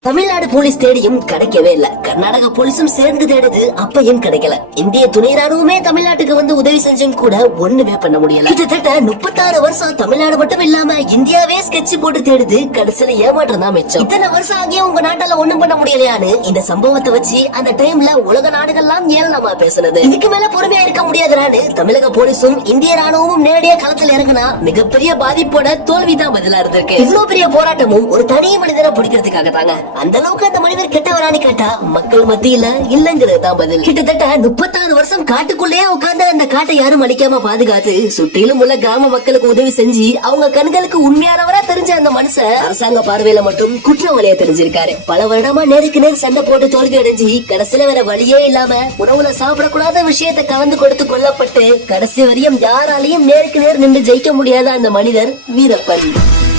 Tamil Nadu police தேடியும் கிடைக்கவே இல்ல. கர்நாடக போலீஸும் சேர்ந்து தேடுது, அப்பயும் கிடைக்கல. இந்திய துணை ராணுவமே தமிழ்நாட்டுக்கு வந்து உதவி செஞ்சும் கூட ஒண்ணுமே பண்ண முடியல. கிட்டத்தட்ட 36 வருஷம் தமிழ்நாடு மட்டும் இல்லாம இந்தியாவே ஸ்கெட்ச் போட்டு தேடுது, கடைசியில ஏமாற்றம் தான் மிச்சம். இத்தனை வருஷம் ஆகியும் உங்க நாட்டால ஒண்ணும் பண்ண முடியலையான்னு இந்த சம்பவத்தை வச்சு அந்த டைம்ல உலக நாடுகள்லாம் ஏளனமா பேசுனது. இதுக்கு மேல பொறுமையா இருக்க முடியாதுன்னு தமிழக போலீஸும் இந்திய ராணுவமும் நேரடியா களத்தில் இறங்கினா மிகப்பெரிய பாதிப்போட தோல்விதான் பதிலா இருந்திருக்கு. இவ்வளவு பெரிய போராட்டமும் ஒரு தனி மனிதரை பிடிக்கிறதுக்காக தாங்க. அந்த அளவுக்கு அந்த மனிதர் கெட்டவரானு கேட்டா மக்கள் மத்தியில இல்லங்கிறதுதான் பதில். கிட்டத்தட்ட 36 வருஷம் காட்டுக்குள்ளேயே உட்கார்ந்து அந்த காட்டை யாரும் அழிக்காம பாதுகாத்து சுற்றிலும் உள்ள கிராம மக்களுக்கு உதவி செஞ்சு அவங்க கண்களுக்கு உண்மையானவரா தெரிஞ்ச அந்த மனுஷன் அரசாங்க பார்வையில மட்டும் குற்றவாளியா தெரிஞ்சிருக்காரு. பல வருடமா நேருக்கு நேர் சண்டை போட்டு தோல்வி அடைஞ்சு கடைசியில வேற வழியே இல்லாம உணவுல சாப்பிடக்கூடாத விஷயத்தை கலந்து கொடுத்து கொல்லப்பட்டு கடைசி வரையும் யாராலையும் நேருக்கு நேர் நின்று ஜெயிக்க முடியாத அந்த மனிதர் வீரப்பன்.